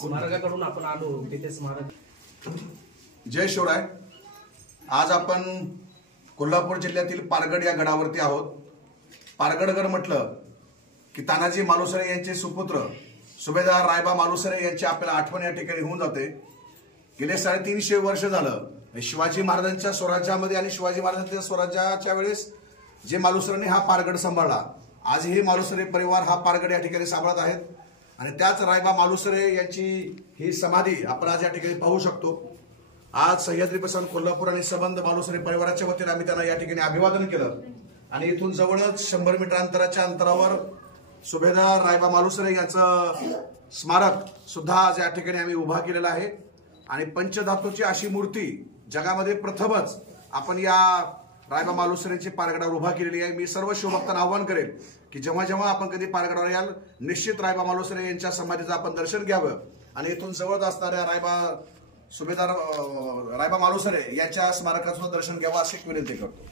स्मारकाकडून आपण आलो तिथे स्मारक। जय शिवराय। आज आपण कोल्हापूर जिल्ह्यातील पारगड या गडावरती आहोत। पारगडगड म्हटलं की तानाजी मालुसरे यांचे सुपुत्र सुभेदार रायबा मालुसरे यांची आपल्याला आठवण या ठिकाणी होऊन जाते। गेले 350 वर्ष झालं शिवाजी महाराजांच्या स्वराज्यामध्ये आणि शिवाजी महाराजांच्या स्वराज्याच्या वेळेस जे मालुसरेंनी हा पारगड सांभाळला, आजही मालुसरे परिवार हा पारगड या ठिकाणी सांभाळत आहेत। आणि त्याच रायबा मालुसरे यांची ही समाधी आपण आज या ठिकाणी पाहू शकतो। आज सह्याद्री प्रसन्न कोल्हापूर आणि संबंध मालुसरे परिवाराच्या वतीने आम्ही त्यांना या ठिकाणी अभिवादन केलं आणि इथून जवळच 100 मीटर अंतराच्या अंतरावर सुभेदार रायबा मालुसरे यांचं स्मारक सुद्धा आज या ठिकाणी आम्ही उभा केलेला आहे। आणि पंचधातूची अशी मूर्ती जगामध्ये प्रथमच आपण या रायबा मालुसरेंची पारगडावर उभा केलेली आहे। मी सर्व शिवभक्तांना आवाहन करेन की जेव्हा जेव्हा आपण कधी पारगडावर याल निश्चित रायबा मालुसरे यांच्या समाधीचं आपण दर्शन घ्यावं आणि इथून जवळ असणाऱ्या सुभेदार रायबा मालुसरे यांच्या स्मारकाचं दर्शन घ्यावं अशी विनंती करतो।